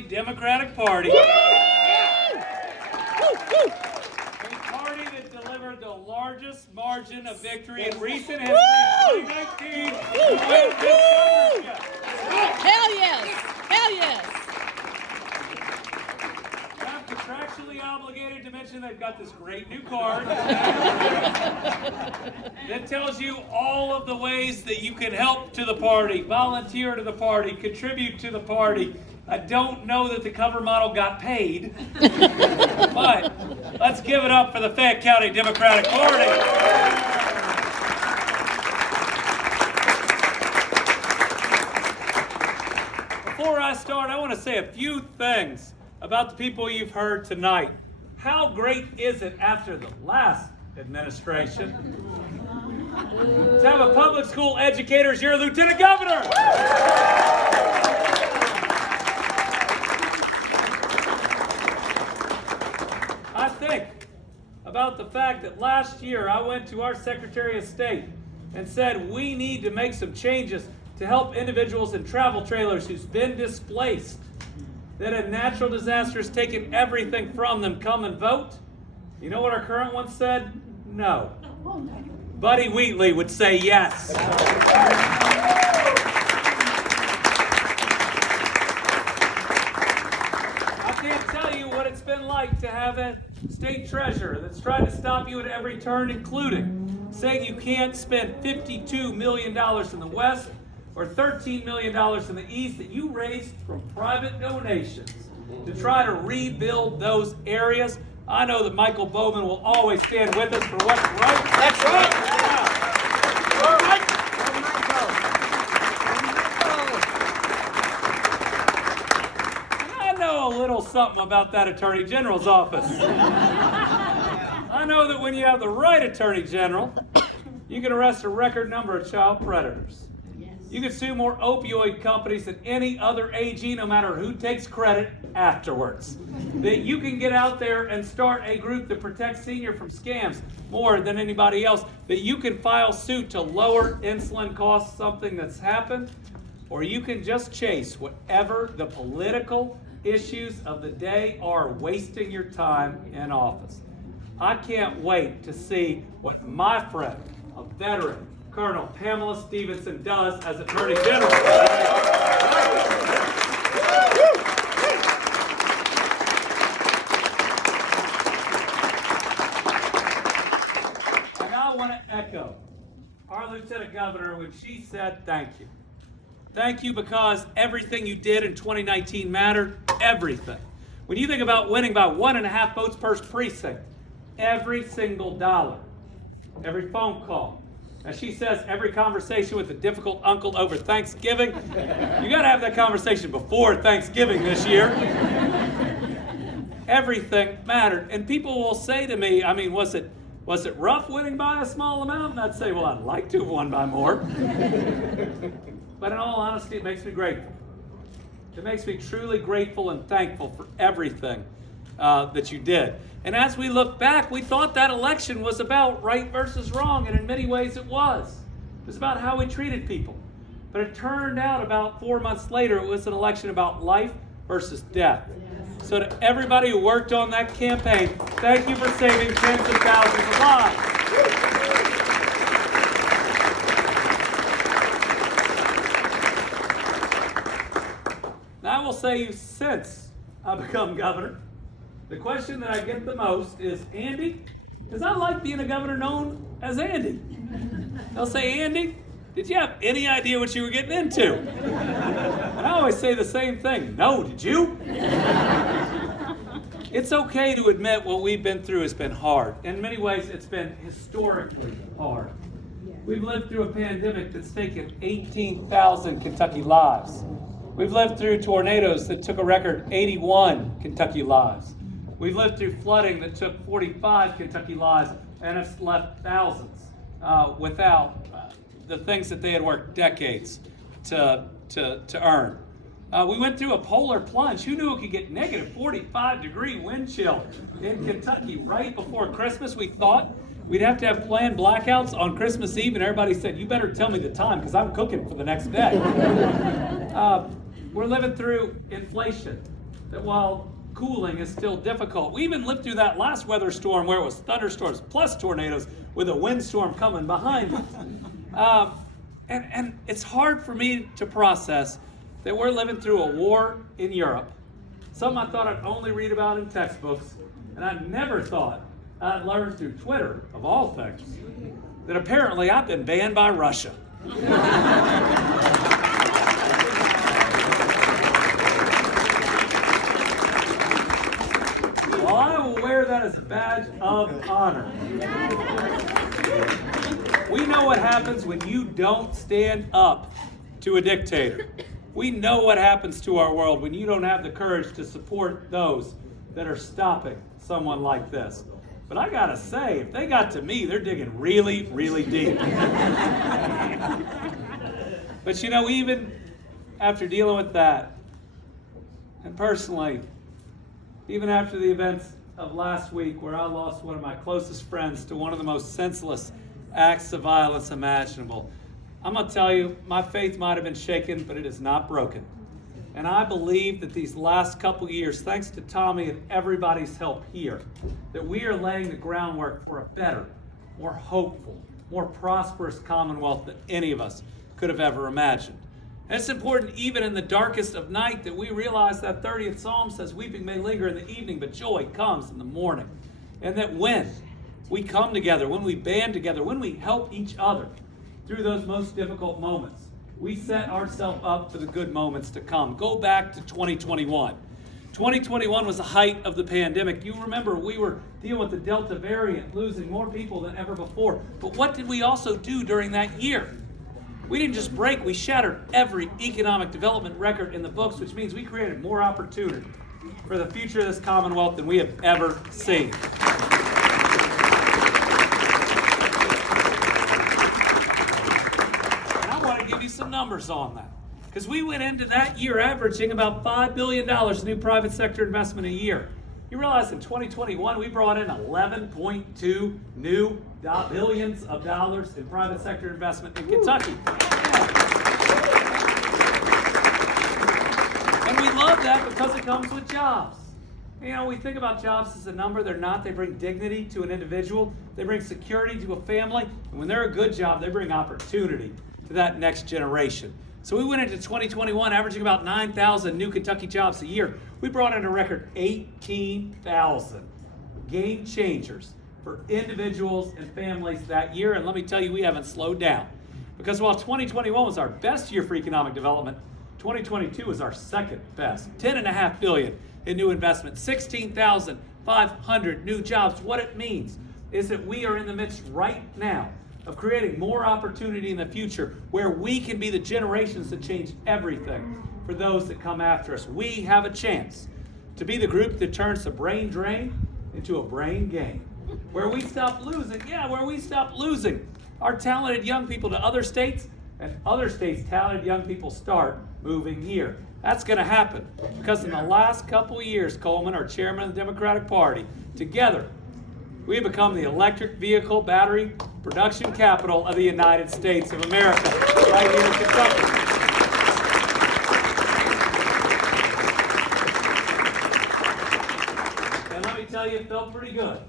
County Democratic Party. A party that delivered the largest margin of victory in recent history in 2019 to win this governorship. Hell yes! Hell yes! I'm contractually obligated to mention they've got this great new card that tells you all of the ways that you can help to the party, volunteer to the party, contribute to the party. I don't know that the cover model got paid, but let's give it up for the Fayette County Democratic Party. Before I start, I want to say a few things about the people you've heard tonight. How great is it after the last administration to have a public school educator as your lieutenant governor? I think about the fact that last year I went to our Secretary of State and said we need to make some changes to help individuals in travel trailers who's been displaced, that a natural disaster has taken everything from them, come and vote. You know what our current one said? No. Buddy Wheatley would say yes. I can't tell you what it's been like to have a state treasurer that's tried to stop you at every turn, including saying you can't spend $52 million in the West or $13 million in the East that you raised from private donations to try to rebuild those areas. I know that Michael Bowman will always stand with us for what's right. That's right. And I know a little something about that Attorney General's office. I know that when you have the right Attorney General, you can arrest a record number of child predators. You can sue more opioid companies than any other AG, no matter who takes credit afterwards. That you can get out there and start a group that protects senior from scams more than anybody else. That you can file suit to lower insulin costs, something that's happened. Or you can just chase whatever the political issues of the day are, wasting your time in office. I can't wait to see what my friend, a veteran, Colonel Pamela Stevenson does as Attorney General. And I want to echo our Lieutenant Governor when she said thank you. Thank you because everything you did in 2019 mattered, everything. When you think about winning by 1.5 votes per precinct, every single dollar, every phone call, as she says, every conversation with a difficult uncle over Thanksgiving, you got to have that conversation before Thanksgiving this year. Everything mattered. And people will say to me, I mean, was it rough winning by a small amount? And I'd say, well, I'd like to have won by more. But in all honesty, it makes me grateful. It makes me truly grateful and thankful for everything that you did. And as we look back, we thought that election was about right versus wrong, and in many ways it was. It was about how we treated people. But it turned out about 4 months later, it was an election about life versus death. So to everybody who worked on that campaign, thank you for saving tens of thousands of lives. Now I will say, since I've become governor, the question that I get the most is, Andy, because I like being a governor known as Andy. They'll say, Andy, did you have any idea what you were getting into? And I always say the same thing. No, did you? It's okay to admit what we've been through has been hard. In many ways, it's been historically hard. We've lived through a pandemic that's taken 18,000 Kentucky lives. We've lived through tornadoes that took a record 81 Kentucky lives. We've lived through flooding that took 45 Kentucky lives, and it's left thousands without the things that they had worked decades to earn. We went through a polar plunge. Who knew it could get negative 45-degree wind chill in Kentucky right before Christmas? We thought we'd have to have planned blackouts on Christmas Eve, and everybody said, you better tell me the time because I'm cooking for the next day. We're living through inflation that while cooling is still difficult, we even lived through that last weather storm where it was thunderstorms plus tornadoes with a windstorm coming behind us. And it's hard for me to process that we're living through a war in Europe, something I thought I'd only read about in textbooks, and I never thought I'd learn through Twitter, of all things, that apparently I've been banned by Russia. Well, I will wear that as a badge of honor. We know what happens when you don't stand up to a dictator. We know what happens to our world when you don't have the courage to support those that are stopping someone like this. But I gotta say, if they got to me, they're digging really, really deep. But you know, even after dealing with that, and personally, even after the events of last week where I lost one of my closest friends to one of the most senseless acts of violence imaginable, I'm gonna tell you, my faith might have been shaken, but it is not broken. And I believe that these last couple years, thanks to Tommy and everybody's help here, that we are laying the groundwork for a better, more hopeful, more prosperous Commonwealth than any of us could have ever imagined. And it's important even in the darkest of night that we realize that 30th Psalm says, weeping may linger in the evening, but joy comes in the morning. And that when we come together, when we band together, when we help each other through those most difficult moments, we set ourselves up for the good moments to come. Go back to 2021. 2021 was the height of the pandemic. You remember we were dealing with the Delta variant, losing more people than ever before. But what did we also do during that year? We didn't just break, we shattered every economic development record in the books, which means we created more opportunity for the future of this Commonwealth than we have ever seen. Give you some numbers on that, because we went into that year averaging about $5 billion in new private sector investment a year. You realize in 2021 we brought in 11.2 new billions of dollars in private sector investment in Kentucky. And we love that because it comes with jobs. You know, we think about jobs as a number. They're not. They bring dignity to an individual. They bring security to a family. And when they're a good job, they bring opportunity to that next generation. So we went into 2021 averaging about 9,000 new Kentucky jobs a year. We brought in a record 18,000 game changers for individuals and families that year. And let me tell you, we haven't slowed down. Because while 2021 was our best year for economic development, 2022 was our second best. $10.5 billion in new investment, 16,500 new jobs. What it means is that we are in the midst right now of creating more opportunity in the future where we can be the generations that change everything for those that come after us. We have a chance to be the group that turns the brain drain into a brain gain, where we stop losing our talented young people to other states, and other states' talented young people start moving here. That's going to happen because in the last couple of years, Coleman, our chairman of the Democratic Party, together, we have become the electric vehicle battery production capital of the United States of America, right here in Kentucky. And let me tell you, it felt pretty good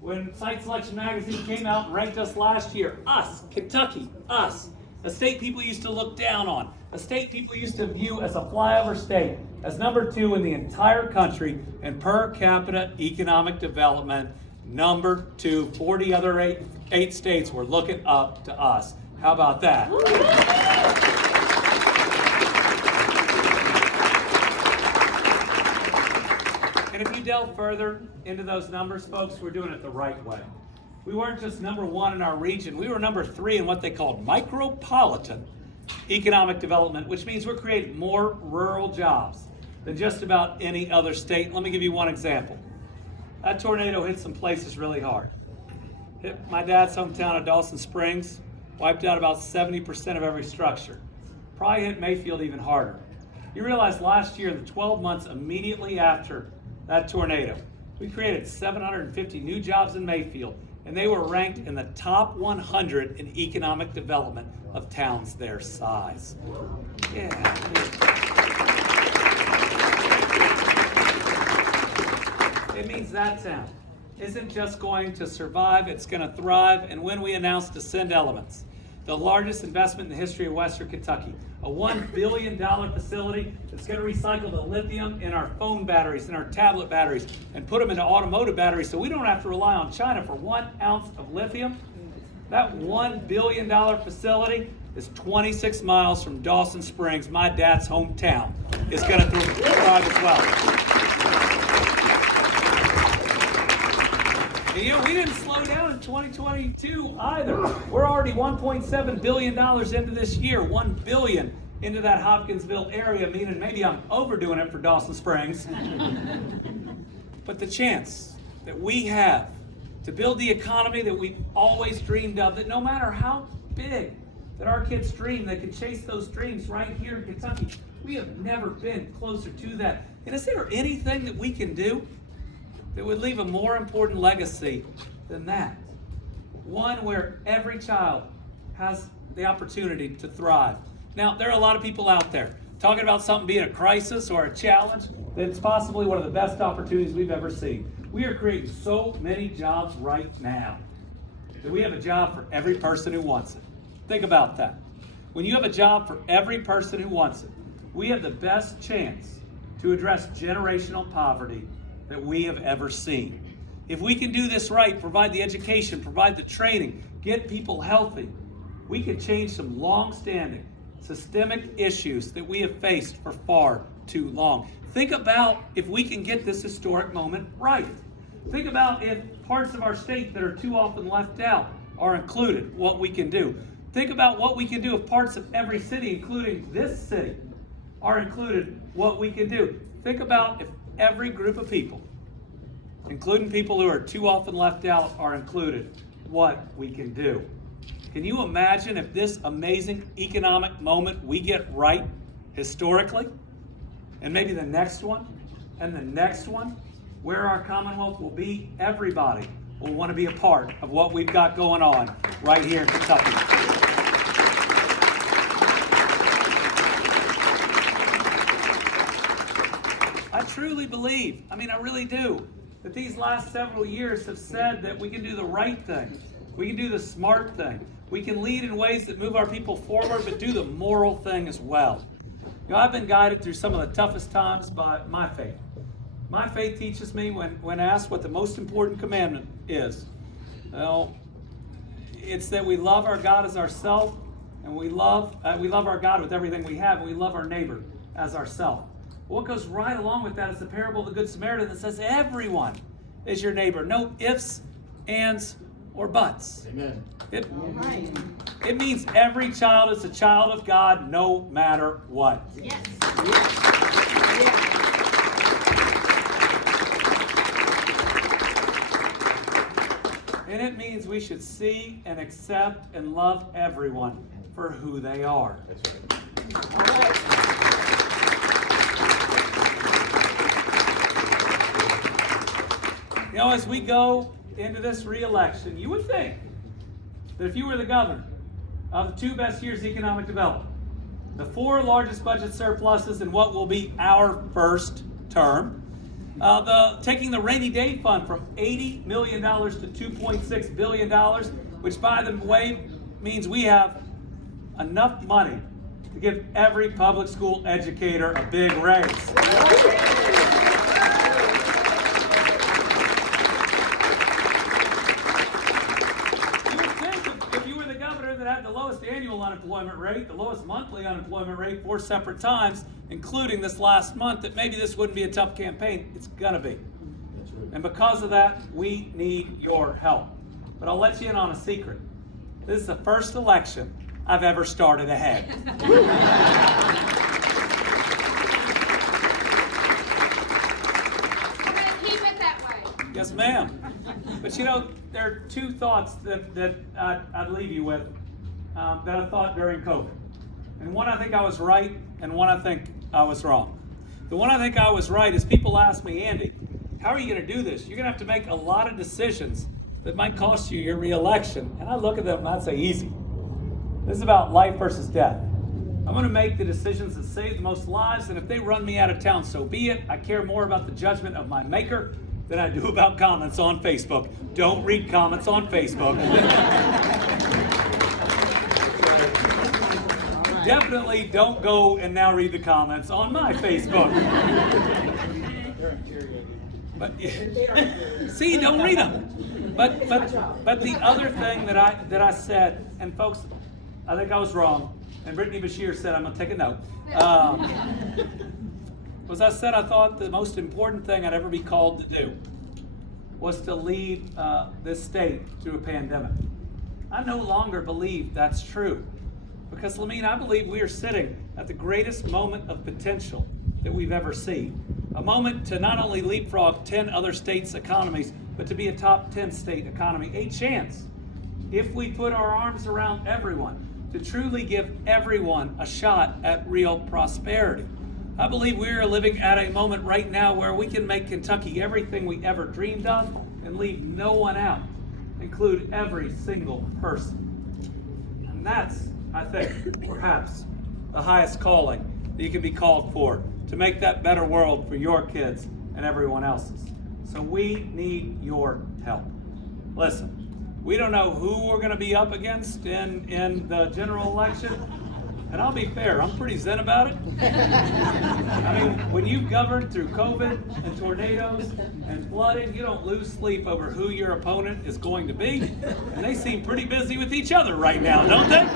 when Site Selection Magazine came out and ranked us last year. Us, Kentucky, us. A state people used to look down on, a state people used to view as a flyover state, as number 2 in the entire country in per capita economic development. Number 2, 40 other eight states were looking up to us. How about that? And if you delve further into those numbers, folks, we're doing it the right way. We weren't just number 1 in our region, we were number 3 in what they called micropolitan economic development, which means we're creating more rural jobs than just about any other state. Let me give you one example. That tornado hit some places really hard. Hit my dad's hometown of Dawson Springs, wiped out about 70% of every structure. Probably hit Mayfield even harder. You realize last year, in the 12 months immediately after that tornado, we created 750 new jobs in Mayfield, and they were ranked in the top 100 in economic development of towns their size. Yeah. It means that town isn't just going to survive, it's going to thrive. And when we announce Descend Elements, the largest investment in the history of Western Kentucky, a $1 billion facility that's going to recycle the lithium in our phone batteries and our tablet batteries and put them into automotive batteries so we don't have to rely on China for 1 ounce of lithium. That $1 billion facility is 26 miles from Dawson Springs, my dad's hometown. It's going to thrive as well. And, we didn't slow down in 2022 either. We're already $1.7 billion into this year, $1 billion into that Hopkinsville area, meaning maybe I'm overdoing it for Dawson Springs. But the chance that we have to build the economy that we've always dreamed of, that no matter how big that our kids dream, they can chase those dreams right here in Kentucky. We have never been closer to that. And is there anything that we can do that would leave a more important legacy than that? One where every child has the opportunity to thrive. Now, there are a lot of people out there talking about something being a crisis or a challenge that's possibly one of the best opportunities we've ever seen. We are creating so many jobs right now that we have a job for every person who wants it. Think about that. When you have a job for every person who wants it, we have the best chance to address generational poverty that we have ever seen. If we can do this right, provide the education, provide the training, get people healthy, we can change some long-standing systemic issues that we have faced for far too long. Think about if we can get this historic moment right. Think about if parts of our state that are too often left out are included, what we can do. Think about what we can do if parts of every city, including this city, are included, what we can do. Think about if every group of people, including people who are too often left out, are included, what we can do. Can you imagine if this amazing economic moment we get right historically, and maybe the next one, and the next one, where our Commonwealth will be? Everybody will want to be a part of what we've got going on right here in Kentucky. I truly believe, I really do, that these last several years have said that we can do the right thing. We can do the smart thing. We can lead in ways that move our people forward, but do the moral thing as well. I've been guided through some of the toughest times by my faith. My faith teaches me when asked what the most important commandment is, well, it's that we love our God as ourself, and we love our God with everything we have, and we love our neighbor as ourself. What goes right along with that is the parable of the Good Samaritan that says everyone is your neighbor. No ifs, ands, or buts. Amen. It means every child is a child of God no matter what. Yes. And it means we should see and accept and love everyone for who they are. That's right. As we go into this re-election, you would think that if you were the governor of the 2 best years of economic development, the 4 largest budget surpluses in what will be our first term, taking the rainy day fund from $80 million to $2.6 billion, which, by the way, means we have enough money to give every public school educator a big raise. That had the lowest annual unemployment rate, the lowest monthly unemployment rate 4 separate times, including this last month, that maybe this wouldn't be a tough campaign. It's gonna be. And because of that, we need your help. But I'll let you in on a secret. This is the first election I've ever started ahead. We're gonna keep it that way. Yes, ma'am. But there are 2 thoughts that I'd leave you with that I thought during COVID. And one, I think I was right, and one, I think I was wrong. The one I think I was right is people ask me, Andy, how are you going to do this? You're going to have to make a lot of decisions that might cost you your re-election. And I look at them and I'd say, easy. This is about life versus death. I'm going to make the decisions that save the most lives, and if they run me out of town, so be it. I care more about the judgment of my maker than I do about comments on Facebook. Don't read comments on Facebook. Definitely don't go and now read the comments on my Facebook. But see, don't read them. But the other thing that I said, and folks, I think I was wrong, and Brittany Beshear said, I'm going to take a note, was I said I thought the most important thing I'd ever be called to do was to lead this state through a pandemic. I no longer believe that's true. Because, Lamine, I believe we are sitting at the greatest moment of potential that we've ever seen. A moment to not only leapfrog 10 other states' economies, but to be a top 10 state economy. A chance, if we put our arms around everyone, to truly give everyone a shot at real prosperity. I believe we are living at a moment right now where we can make Kentucky everything we ever dreamed of and leave no one out, include every single person. And that's, I think, perhaps the highest calling that you can be called for, to make that better world for your kids and everyone else's. So we need your help. Listen, we don't know who we're going to be up against in the general election, and I'll be fair, I'm pretty zen about it. I mean, when you've governed through COVID and tornadoes and flooding, you don't lose sleep over who your opponent is going to be, and they seem pretty busy with each other right now, don't they?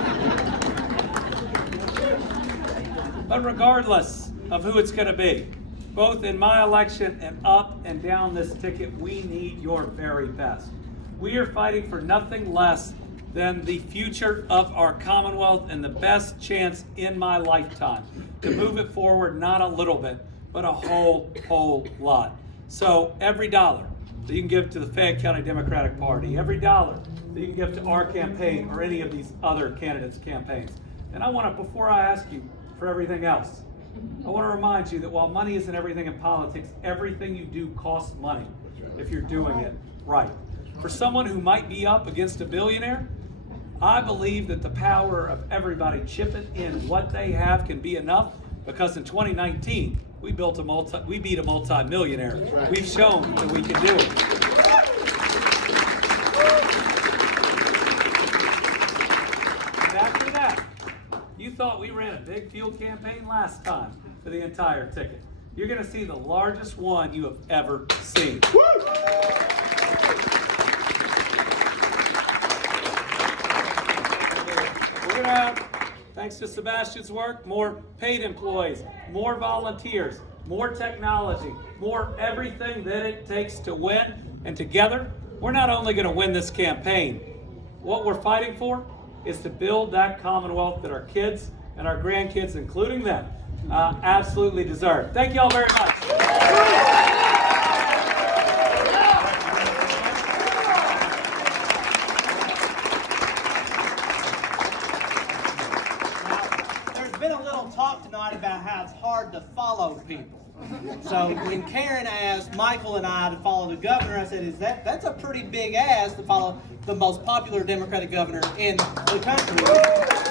But regardless of who it's going to be, both in my election and up and down this ticket, we need your very best. We are fighting for nothing less than the future of our Commonwealth and the best chance in my lifetime to move it forward, not a little bit, but a whole lot. So every dollar that you can give to the Fayette County Democratic Party, every dollar that you can give to our campaign or any of these other candidates' campaigns. And I want to, before I ask you for everything else, I want to remind you that while money isn't everything in politics, everything you do costs money if you're doing it right. For someone who might be up against a billionaire, I believe that the power of everybody chipping in what they have can be enough, because in 2019, we beat a multi-millionaire. Right. We've shown that we can do it. And after that, you thought we ran a big field campaign last time for the entire ticket. You're going to see the largest one you have ever seen. We're going to have, thanks to Sebastian's work, more paid employees, more volunteers, more technology, more everything that it takes to win. And together, we're not only going to win this campaign, what we're fighting for is to build that Commonwealth that our kids and our grandkids, including them, absolutely deserve. Thank you all very much. Talk tonight about how it's hard to follow people. So when Karen asked Michael and I to follow the governor, I said, that's a pretty big ask to follow the most popular Democratic governor in the country.